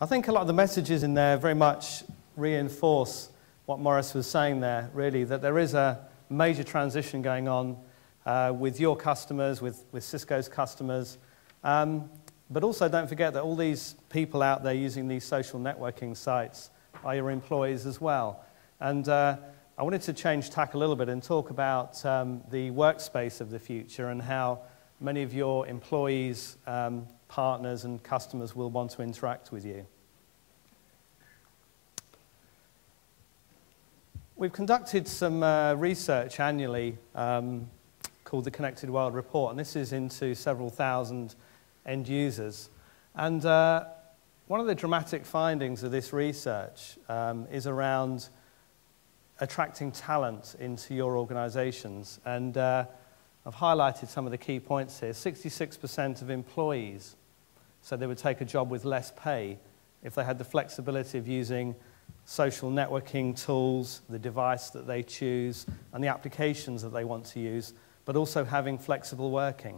I think a lot of the messages in there very much reinforce what Maurice was saying there, really, that there is a major transition going on with your customers, with Cisco's customers. But also don't forget that all these people out there using these social networking sites are your employees as well. And I wanted to change tack a little bit and talk about the workspace of the future and how many of your employees, partners and customers will want to interact with you. We've conducted some research annually called the Connected World Report, and this is into several thousand end users. And one of the dramatic findings of this research is around attracting talent into your organizations. And I've highlighted some of the key points here. 66% of employees said they would take a job with less pay if they had the flexibility of using social networking tools, the device that they choose, and the applications that they want to use, but also having flexible working.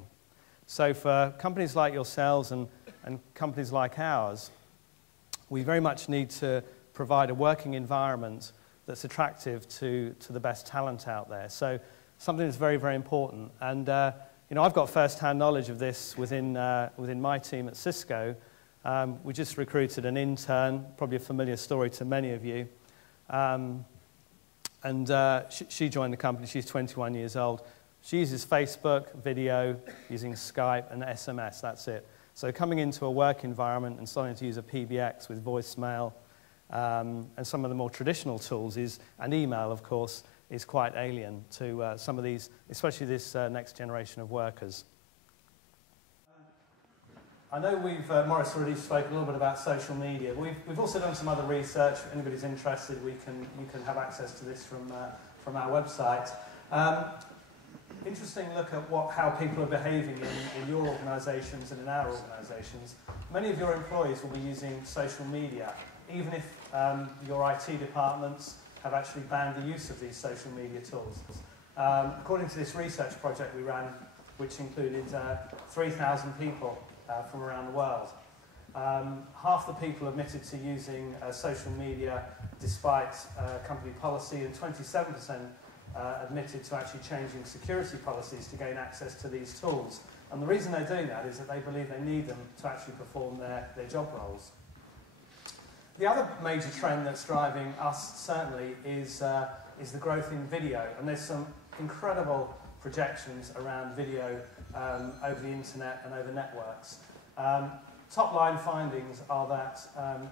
So for companies like yourselves and companies like ours, we very much need to provide a working environment that's attractive to the best talent out there. So something that's very, very important. And you know, I've got first-hand knowledge of this within my team at Cisco. We just recruited an intern, probably a familiar story to many of you. She joined the company. She's 21 years old. She uses Facebook, video, using Skype and SMS, that's it. So coming into a work environment and starting to use a PBX with voicemail and some of the more traditional tools and email, of course, is quite alien to some of these, especially this next generation of workers. I know Maurice already spoke a little bit about social media. We've also done some other research. If anybody's interested, you can have access to this from our website. Interesting look at how people are behaving in your organisations and in our organisations. Many of your employees will be using social media, even if your IT departments have actually banned the use of these social media tools. According to this research project we ran, which included 3,000 people from around the world, half the people admitted to using social media despite company policy, and 27% admitted to actually changing security policies to gain access to these tools. And the reason they're doing that is that they believe they need them to actually perform their job roles. The other major trend that's driving us, certainly, is the growth in video. And there's some incredible projections around video over the internet and over networks. Top line findings are that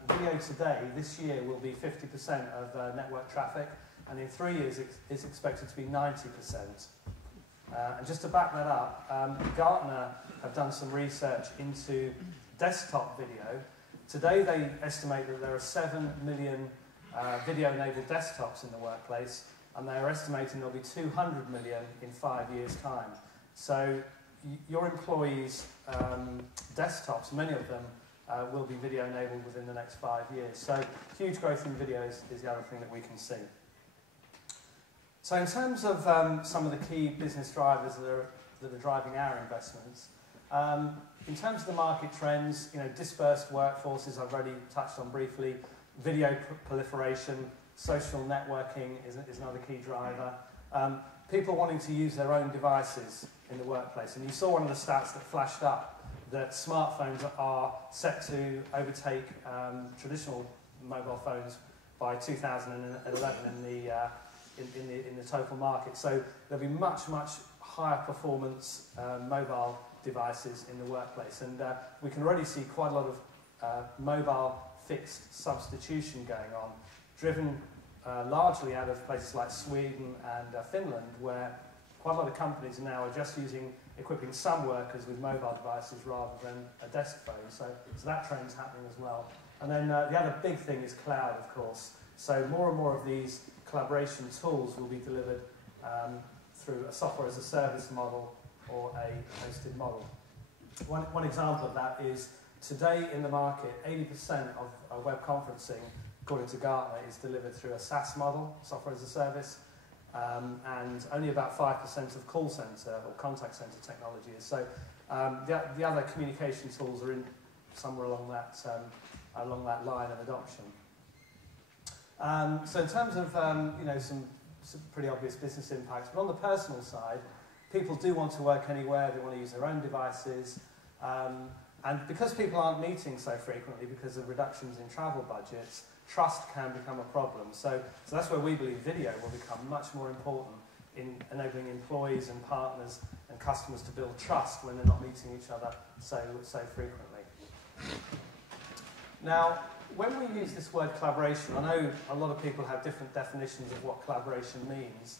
video today, this year, will be 50% of network traffic, and in 3 years it's expected to be 90%. And just to back that up, Gartner have done some research into desktop video. Today they estimate that there are 7 million video-enabled desktops in the workplace, and they are estimating there'll be 200 million in 5 years' time. So your employees' desktops, many of them, will be video-enabled within the next 5 years. So huge growth in videos is the other thing that we can see. So in terms of some of the key business drivers that are driving our investments, in terms of the market trends, you know, dispersed workforces I've already touched on briefly, video proliferation, social networking is another key driver. People wanting to use their own devices in the workplace. And you saw one of the stats that flashed up that smartphones are set to overtake traditional mobile phones by 2011 in the total market. So there'll be much, much higher performance mobile devices in the workplace. And we can already see quite a lot of mobile fixed substitution going on, driven largely out of places like Sweden and Finland, where quite a lot of companies now are just equipping some workers with mobile devices rather than a desk phone. So that trend's happening as well. And then the other big thing is cloud, of course. So more and more of these collaboration tools will be delivered through a software as a service model or a hosted model. One example of that is today in the market, 80% of web conferencing, according to Gartner, is delivered through a SaaS model, software as a service, and only about 5% of call center or contact center technology is. So the other communication tools are in somewhere along along that line of adoption. So in terms of you know, some pretty obvious business impacts, but on the personal side, people do want to work anywhere, they want to use their own devices, and because people aren't meeting so frequently because of reductions in travel budgets, trust can become a problem. So that's where we believe video will become much more important in enabling employees and partners and customers to build trust when they're not meeting each other so frequently. Now, when we use this word collaboration, I know a lot of people have different definitions of what collaboration means.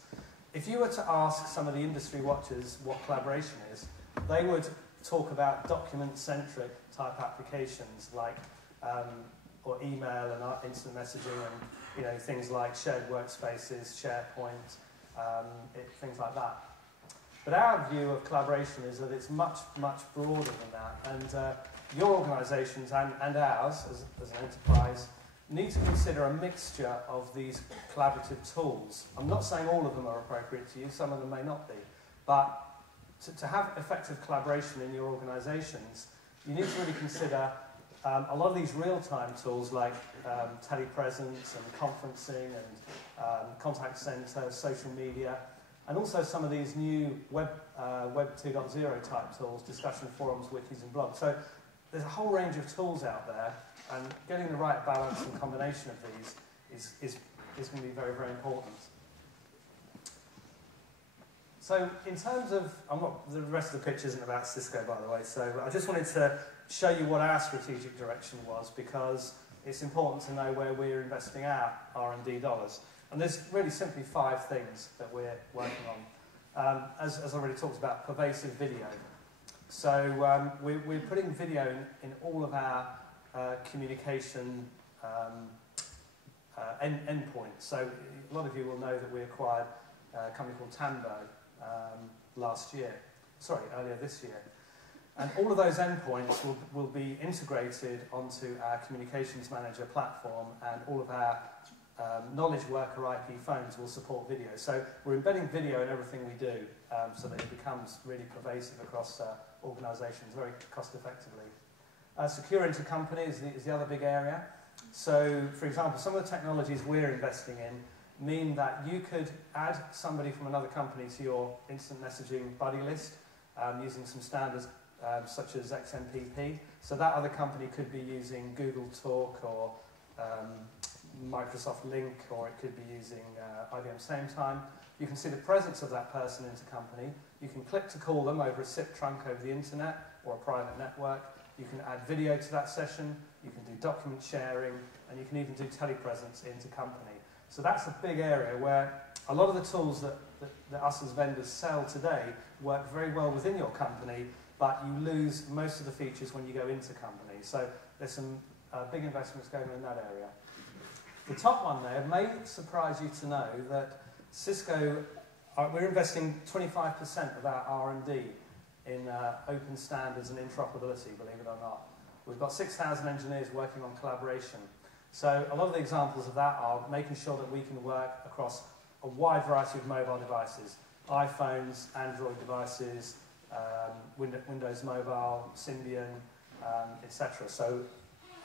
If you were to ask some of the industry watchers what collaboration is, they would talk about document-centric type applications like or email and instant messaging and, you know, things like shared workspaces, SharePoint, things like that. But our view of collaboration is that it's much, much broader than that. And your organisations and ours, as an enterprise, need to consider a mixture of these collaborative tools. I'm not saying all of them are appropriate to you, some of them may not be. But to have effective collaboration in your organisations, you need to really consider a lot of these real-time tools like telepresence and conferencing and contact centre, social media, and also some of these new Web 2.0 type tools, discussion forums, wikis and blogs. So there's a whole range of tools out there, and getting the right balance and combination of these is going to be very, very important. So in terms of, the rest of the pitch isn't about Cisco, by the way, so I just wanted to show you what our strategic direction was, because it's important to know where we're investing our R&D dollars. And there's really simply 5 things that we're working on. As I already talked about, pervasive video. So we're putting video in all of our communication endpoints. So a lot of you will know that we acquired a company called Tambo earlier this year. And all of those endpoints will be integrated onto our communications manager platform, and all of our knowledge worker IP phones will support video. So we're embedding video in everything we do so that it becomes really pervasive across organisations very cost effectively. Secure intercompany is the other big area. So, for example, some of the technologies we're investing in mean that you could add somebody from another company to your instant messaging buddy list using some standards such as XMPP. So that other company could be using Google Talk or Microsoft Link, or it could be using IBM Same Time. You can see the presence of that person intercompany. You can click to call them over a SIP trunk over the internet or a private network. You can add video to that session. You can do document sharing, and you can even do telepresence intercompany. So that's a big area where a lot of the tools that us as vendors sell today work very well within your company, but you lose most of the features when you go into company. So there's some big investments going on in that area. The top one there may surprise you to know that Cisco, we're investing 25% of our R&D in open standards and interoperability, believe it or not. We've got 6,000 engineers working on collaboration. So a lot of the examples of that are making sure that we can work across a wide variety of mobile devices, iPhones, Android devices, Windows Mobile, Symbian, etc. So,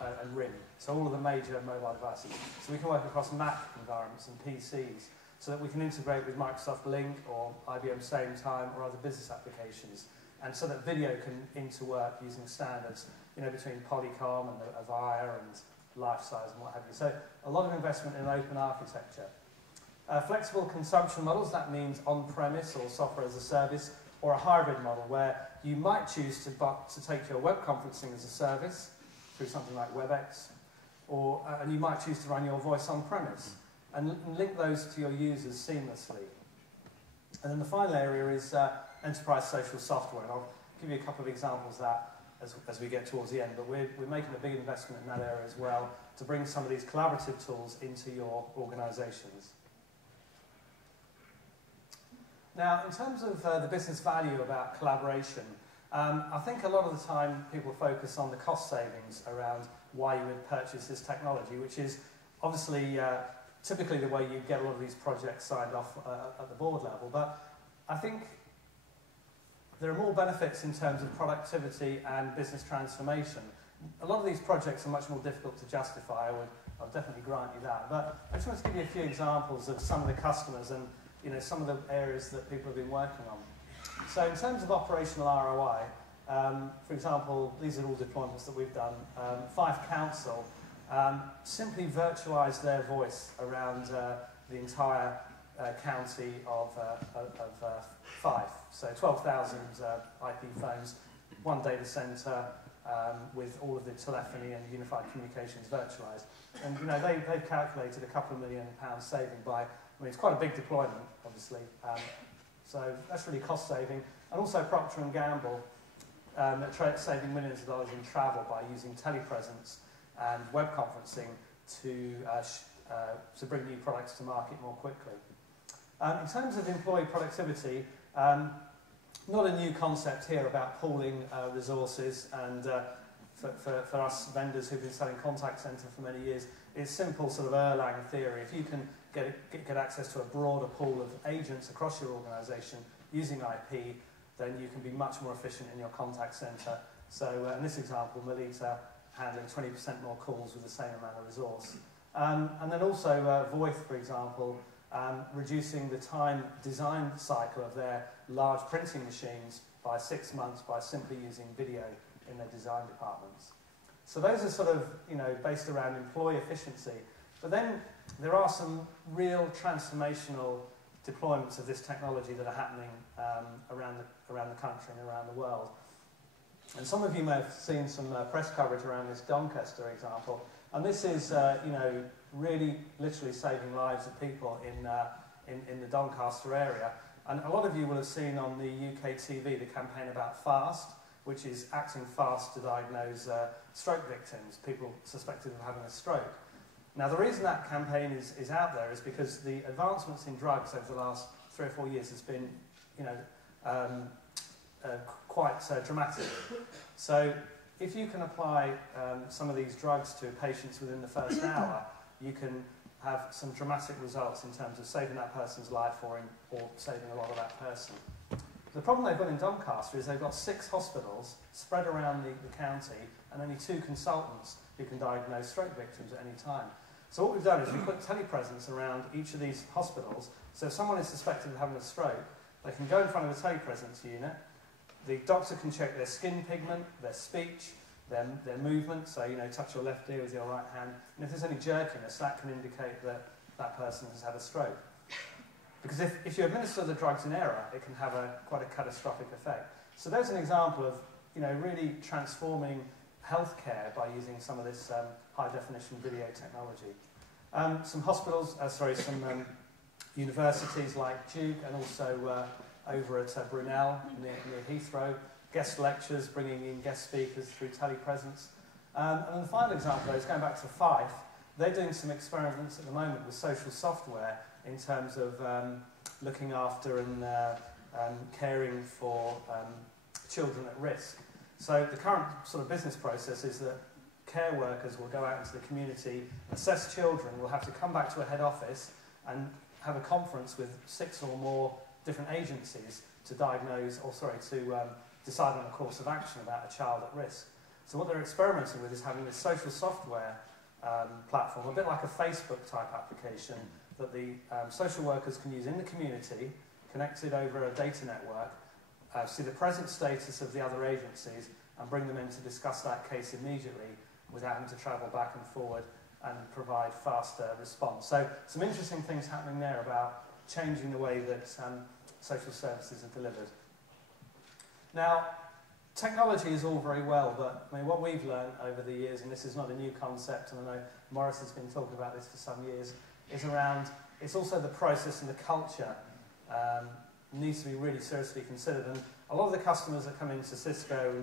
and RIM. So all of the major mobile devices. So we can work across Mac environments and PCs, so that we can integrate with Microsoft Link or IBM Same Time or other business applications, and so that video can interwork using standards, you know, between Polycom and Avaya and Lifesize and what have you. So a lot of investment in open architecture. Flexible consumption models, that means on-premise or software as a service, or a hybrid model where you might choose to take your web conferencing as a service through something like WebEx, or, and you might choose to run your voice on-premise and link those to your users seamlessly. And then the final area is enterprise social software, and I'll give you a couple of examples of that as we get towards the end, but we're making a big investment in that area as well to bring some of these collaborative tools into your organisations. Now, in terms of the business value about collaboration, I think a lot of the time people focus on the cost savings around why you would purchase this technology, which is obviously typically the way you get a lot of these projects signed off at the board level. But I think there are more benefits in terms of productivity and business transformation A lot of these projects are much more difficult to justify, I'll definitely grant you that. But I just want to give you a few examples of some of the customers and some of the areas that people have been working on. So in terms of operational ROI, for example, these are all deployments that we've done. Fife Council simply virtualised their voice around the entire county of Fife. So 12,000 IP phones, one data centre with all of the telephony and unified communications virtualised. And they've calculated a couple of £1 million saving by, it's quite a big deployment, obviously. So that's really cost saving. And also Procter & Gamble, saving millions of dollars in travel by using telepresence and web conferencing to bring new products to market more quickly. In terms of employee productivity, not a new concept here about pooling resources, and for us vendors who've been selling contact centre for many years, it's simple sort of Erlang theory. If you can get access to a broader pool of agents across your organisation using IP, then you can be much more efficient in your contact centre. So in this example, Melita handling 20% more calls with the same amount of resource. And then also Voith, for example, reducing the time design cycle of their large printing machines by 6 months by simply using video in their design departments. So those are sort of, based around employee efficiency. But then there are some real transformational deployments of this technology that are happening around the country and around the world. And some of you may have seen some press coverage around this Doncaster example. And this is, really literally saving lives of people in the Doncaster area. And a lot of you will have seen on the UK TV the campaign about FAST, which is acting fast to diagnose stroke victims, people suspected of having a stroke. Now, the reason that campaign is out there is because the advancements in drugs over the last 3 or 4 years has been, quite dramatic. So if you can apply some of these drugs to patients within the first hour, you can have some dramatic results in terms of saving that person's life or saving a lot of that person. The problem they've got in Doncaster is they've got 6 hospitals spread around the county and only 2 consultants who can diagnose stroke victims at any time. So what we've done is we've put telepresence around each of these hospitals, so if someone is suspected of having a stroke, they can go in front of a telepresence unit, the doctor can check their skin pigment, their speech, their movement, so touch your left ear with your right hand, and if there's any jerkiness, that can indicate that that person has had a stroke. Because if you administer the drugs in error, it can have quite a catastrophic effect. So there's an example of really transforming healthcare by using some of this high-definition video technology. Some hospitals, some universities like Duke and also over at Brunel near Heathrow, guest lectures, bringing in guest speakers through telepresence. And then the final example is going back to Fife. They're doing some experiments at the moment with social software in terms of looking after and caring for children at risk. So the current sort of business process is that care workers will go out into the community, assess children, will have to come back to a head office and have a conference with 6 or more different agencies to decide on a course of action about a child at risk. So what they're experimenting with is having this social software platform, a bit like a Facebook type application that the social workers can use in the community, connected over a data network, see the present status of the other agencies and bring them in to discuss that case immediately without having to travel back and forward and provide faster response. So some interesting things happening there about changing the way that social services are delivered. Now, technology is all very well, but what we've learned over the years, and this is not a new concept, and I know Morris has been talking about this for some years, is it's also the process and the culture needs to be really seriously considered. And a lot of the customers that come into Cisco,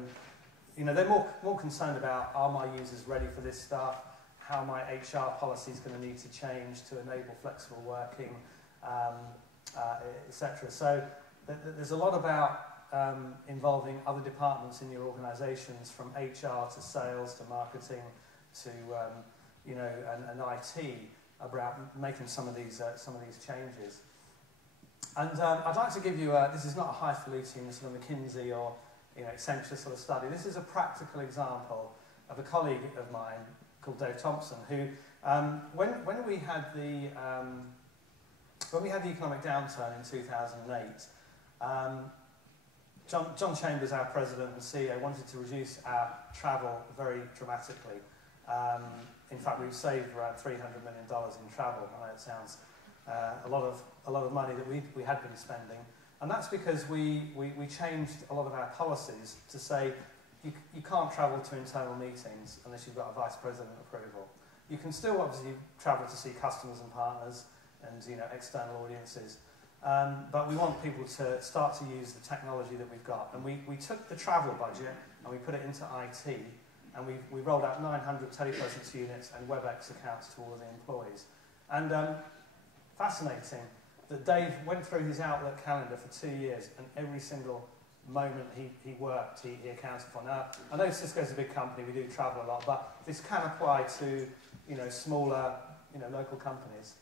they're more concerned about, are my users ready for this stuff? How my HR policy is going to need to change to enable flexible working, etc. So there's a lot about involving other departments in your organisations, from HR to sales to marketing to and IT, about making some of these changes. And I'd like to give you this is not a highfalutin sort of McKinsey or Accenture sort of study. This is a practical example of a colleague of mine called Dave Thompson, who, when we had the economic downturn in 2008, John Chambers, our president and CEO, wanted to reduce our travel very dramatically. In fact, we've saved around $300 million in travel. I know it sounds a lot of money that we had been spending, and that's because we changed a lot of our policies to say you can't travel to internal meetings unless you've got a vice president approval. You can still obviously travel to see customers and partners and external audiences, but we want people to start to use the technology that we've got. And we took the travel budget and we put it into IT, and we rolled out 900 telepresence units and WebEx accounts to all of the employees. And fascinating that Dave went through his Outlook calendar for 2 years, and every single moment he worked, he accounted for. Now, I know Cisco's a big company, we do travel a lot, but this can apply to smaller local companies.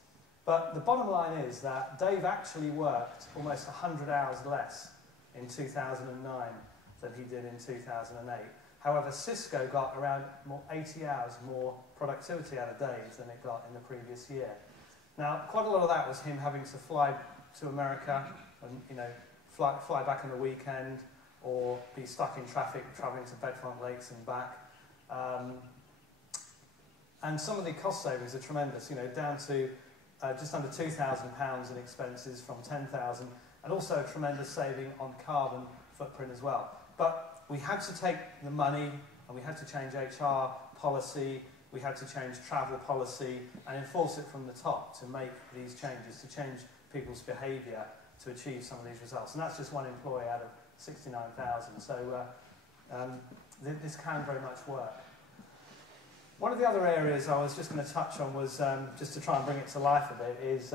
But the bottom line is that Dave actually worked almost 100 hours less in 2009 than he did in 2008. However, Cisco got around 80 hours more productivity out of Dave than it got in the previous year. Now, quite a lot of that was him having to fly to America and fly back on the weekend, or be stuck in traffic travelling to Bedfont Lakes and back. And some of the cost savings are tremendous, down to just under £2,000 in expenses from 10,000, and also a tremendous saving on carbon footprint as well. But we had to take the money, and we had to change HR policy, we had to change travel policy, and enforce it from the top to make these changes, to change people's behaviour to achieve some of these results. And that's just one employee out of 69,000. So this can very much work. One of the other areas I was just going to touch on was, just to try and bring it to life a bit, is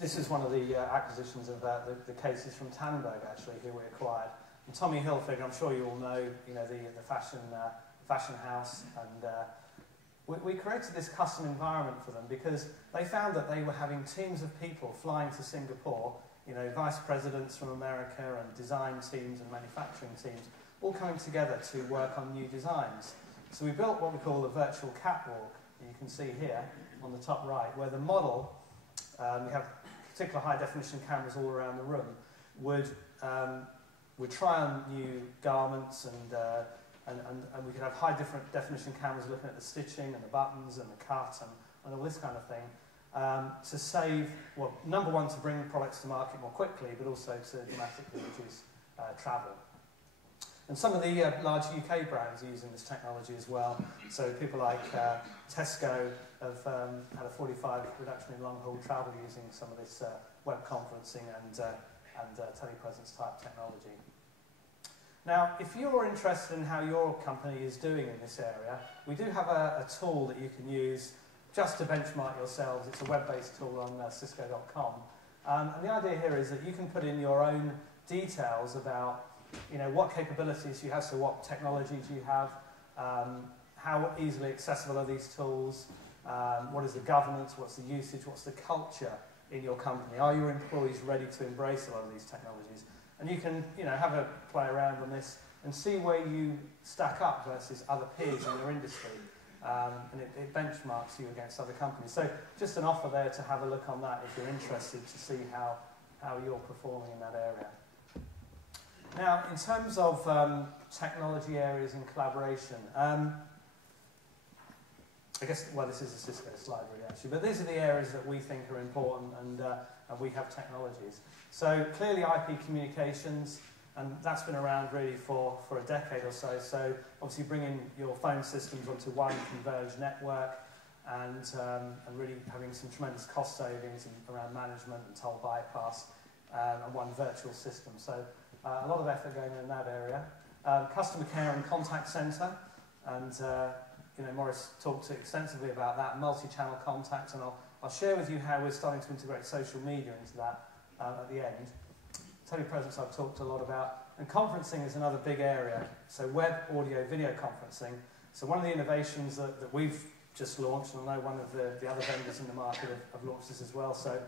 this is one of the acquisitions of the cases from Tannenberg, actually, who we acquired. And Tommy Hilfiger, I'm sure you all know, the fashion house, and we created this custom environment for them because they found that they were having teams of people flying to Singapore, vice presidents from America and design teams and manufacturing teams, all coming together to work on new designs. So we built what we call the virtual catwalk, that you can see here on the top right, where the model, we have particular high-definition cameras all around the room, would try on new garments, and we could have high-definition cameras looking at the stitching and the buttons and the cut and all this kind of thing, to save, well, number one, to bring products to market more quickly, but also to dramatically reduce travel. And some of the large UK brands are using this technology as well. So people like Tesco have had a 45% reduction in long-haul travel using some of this web conferencing and telepresence type technology. Now, if you're interested in how your company is doing in this area, we do have a tool that you can use just to benchmark yourselves. It's a web-based tool on Cisco.com. And the idea here is that you can put in your own details about what capabilities you have, so what technology do you have, how easily accessible are these tools, what is the governance, what's the usage, what's the culture in your company, are your employees ready to embrace a lot of these technologies? And you can have a play around on this and see where you stack up versus other peers in your industry, and it benchmarks you against other companies. So just an offer there to have a look on that if you're interested to see how you're performing in that area. Now, in terms of technology areas and collaboration, I guess, well, this is a Cisco slide, really, actually, but these are the areas that we think are important, and we have technologies. So, clearly, IP communications, and that's been around really for a decade or so. So, obviously, bringing your phone systems onto one converged network, and really having some tremendous cost savings around management and toll bypass, and one virtual system. So, a lot of effort going in that area. Customer care and contact centre, and Maurice talked extensively about that, multi-channel contact, and I'll share with you how we're starting to integrate social media into that at the end. Telepresence I've talked a lot about, and conferencing is another big area, so web, audio, video conferencing. So one of the innovations that we've just launched, and I know one of the other vendors in the market have launched this as well, so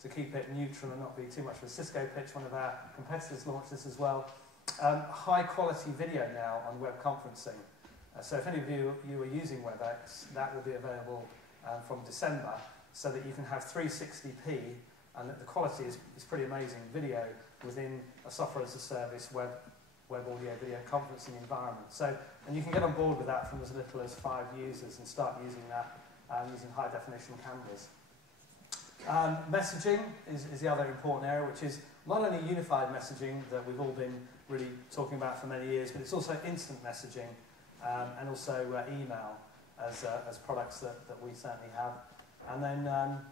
to keep it neutral and not be too much of a Cisco pitch, one of our competitors launched this as well. High quality video now on web conferencing. So if any of you are using WebEx, that will be available from December, so that you can have 360p, and that the quality is pretty amazing video within a software as a service web audio video conferencing environment. So, and you can get on board with that from as little as 5 users and start using that using high definition cameras. Messaging is the other important area, which is not only unified messaging that we've all been really talking about for many years, but it's also instant messaging and also email as products that we certainly have. And then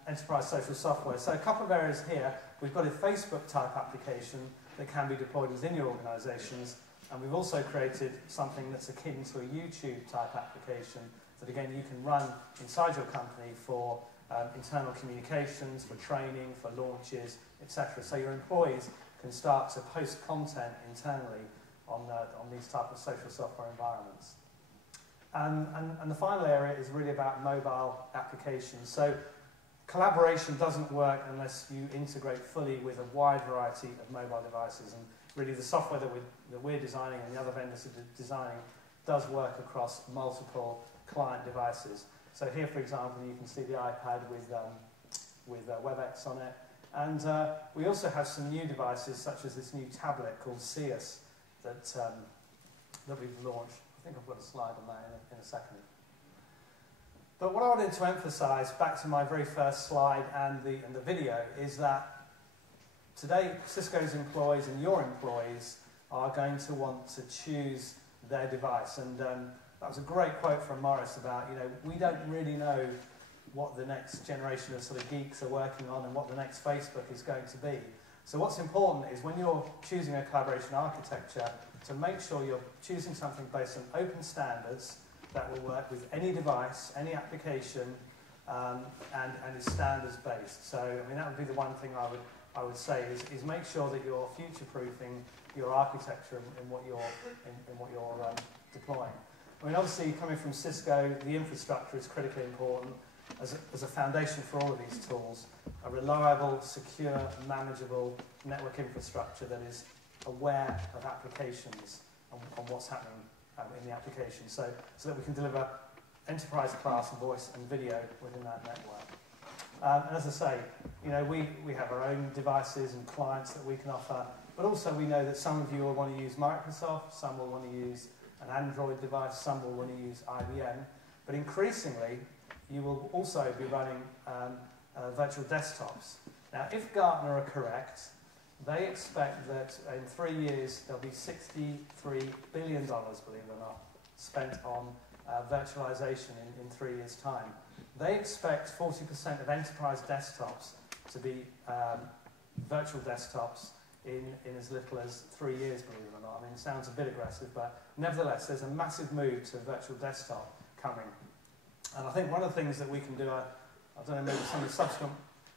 enterprise social software. So a couple of areas here. We've got a Facebook type application that can be deployed within your organisations, and we've also created something that's akin to a YouTube type application that again you can run inside your company for internal communications, for training, for launches, etc. So your employees can start to post content internally on these type of social software environments. And the final area is really about mobile applications. So collaboration doesn't work unless you integrate fully with a wide variety of mobile devices. And really the software that we're designing and the other vendors are designing does work across multiple client devices. So here, for example, you can see the iPad with WebEx on it. And we also have some new devices, such as this new tablet called Cisco that we've launched. I think I've got a slide on that in a second. But what I wanted to emphasise, back to my very first slide and the video, is that today Cisco's employees and your employees are going to want to choose their device. And that was a great quote from Morris about, we don't really know what the next generation of sort of geeks are working on and what the next Facebook is going to be. So what's important is when you're choosing a collaboration architecture, to make sure you're choosing something based on open standards that will work with any device, any application, and is standards based. So I mean that would be the one thing I would say is make sure that you're future-proofing your architecture in what you're deploying. I mean obviously coming from Cisco, the infrastructure is critically important as a foundation for all of these tools. A reliable, secure, manageable network infrastructure that is aware of applications and what's happening in the application, so that we can deliver enterprise class voice and video within that network. And as I say, we have our own devices and clients that we can offer, but also we know that some of you will want to use Microsoft, some will want to use an Android device, some will want to use IBM, but increasingly you will also be running virtual desktops. Now, if Gartner are correct, they expect that in 3 years there'll be $63 billion, believe it or not, spent on virtualization in 3 years' time. They expect 40% of enterprise desktops to be virtual desktops in as little as 3 years, believe it or not. I mean, it sounds a bit aggressive, but nevertheless, there's a massive move to virtual desktop coming. And I think one of the things that we can do, I don't know, maybe some of the subsequent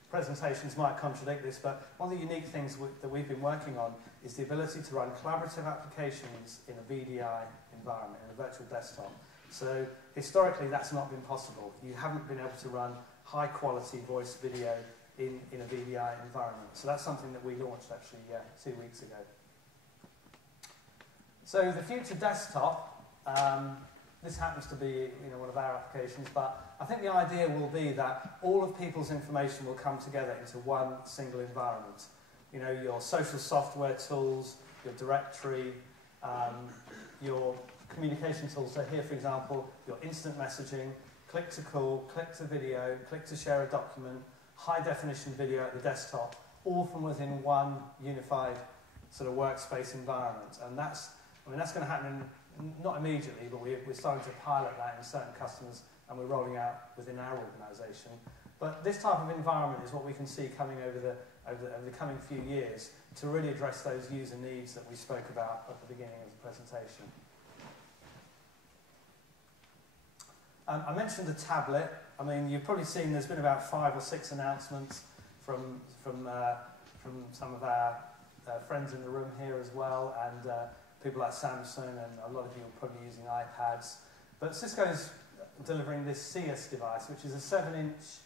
presentations might contradict this, but one of the unique things that we've been working on is the ability to run collaborative applications in a VDI environment, in a virtual desktop. So historically, that's not been possible. You haven't been able to run high-quality voice video in a VDI environment. So that's something that we launched actually 2 weeks ago. So the future desktop, this happens to be one of our applications, but I think the idea will be that all of people's information will come together into one single environment. Your social software tools, your directory, your communication tools. So here, for example, your instant messaging, click to call, click to video, click to share a document, high definition video at the desktop, all from within one unified sort of workspace environment. And that's going to happen not immediately, but we're starting to pilot that in certain customers, and we're rolling out within our organisation. But this type of environment is what we can see coming over the coming few years to really address those user needs that we spoke about at the beginning of the presentation. I mentioned the tablet. I mean, you've probably seen there's been about 5 or 6 announcements from some of our friends in the room here as well, and people like Samsung, and a lot of you are probably using iPads. But Cisco's delivering this CS device, which is a 7-inch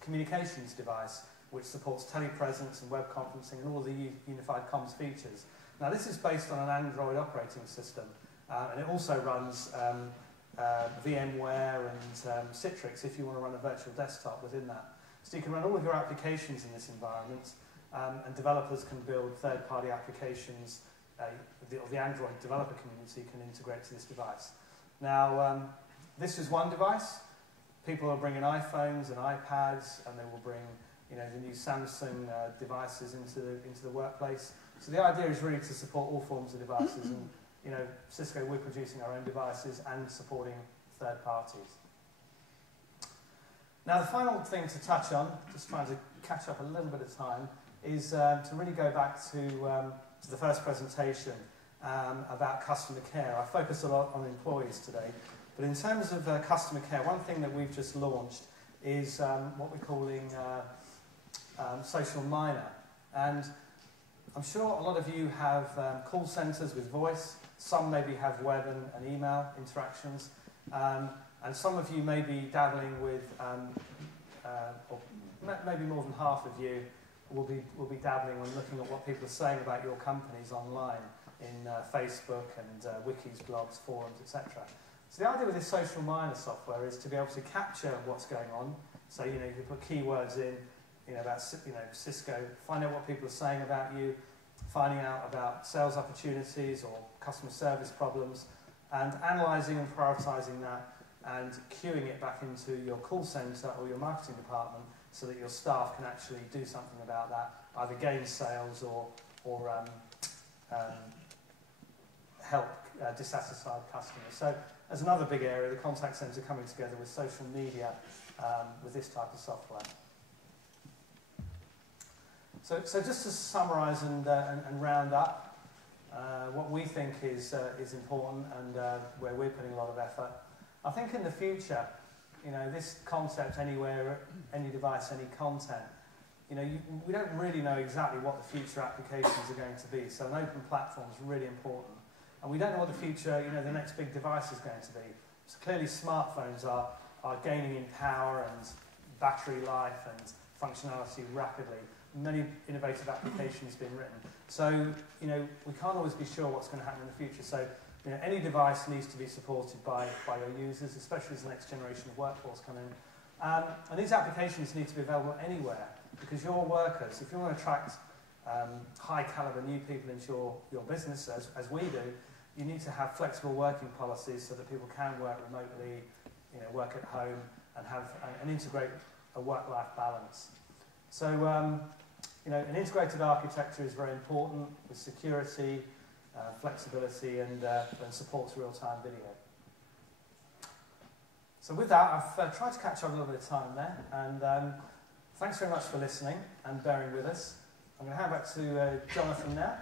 communications device which supports telepresence and web conferencing and all the unified comms features. Now, this is based on an Android operating system, and it also runs VMware and Citrix if you want to run a virtual desktop within that. So you can run all of your applications in this environment, and developers can build third-party applications, the Android developer community can integrate to this device. Now, this is one device. People are bringing iPhones and iPads, and they will bring, you know, the new Samsung devices into the workplace. So the idea is really to support all forms of devices, and you know, Cisco, we're producing our own devices and supporting third parties. Now, the final thing to touch on, just trying to catch up a little bit of time, is to really go back to the first presentation about customer care. I focus a lot on employees today, but in terms of customer care, one thing that we've just launched is what we're calling social miner. And I'm sure a lot of you have call centres with voice, some maybe have web and email interactions, and some of you may be dabbling with, or maybe more than half of you will be dabbling and looking at what people are saying about your companies online in Facebook and wikis, blogs, forums, etc. So the idea with this social miner software is to be able to capture what's going on. So you know, you can put keywords in, you know, about Cisco, find out what people are saying about you, finding out about sales opportunities or customer service problems, and analysing and prioritising that and queuing it back into your call centre or your marketing department so that your staff can actually do something about that, either gain sales or help dissatisfied customers. So as another big area, the contact centre coming together with social media with this type of software. So just to summarise and round up, what we think is important and where we're putting a lot of effort. I think in the future, you know, this concept, anywhere, any device, any content, you know, we don't really know exactly what the future applications are going to be. So an open platform is really important. And we don't know what the future, you know, the next big device is going to be. So clearly smartphones are gaining in power and battery life and functionality rapidly. Many innovative applications being written. So, you know, we can't always be sure what's going to happen in the future. So, you know, any device needs to be supported by your users, especially as the next generation of workforce come in. And these applications need to be available anywhere, because your workers, if you want to attract high caliber new people into your business, as we do, you need to have flexible working policies so that people can work remotely, you know, work at home and integrate a work-life balance. So, you know, an integrated architecture is very important with security, flexibility, and supports real-time video. So with that, I've tried to catch up a little bit of time there, and thanks very much for listening and bearing with us. I'm going to hand back to Jonathan now.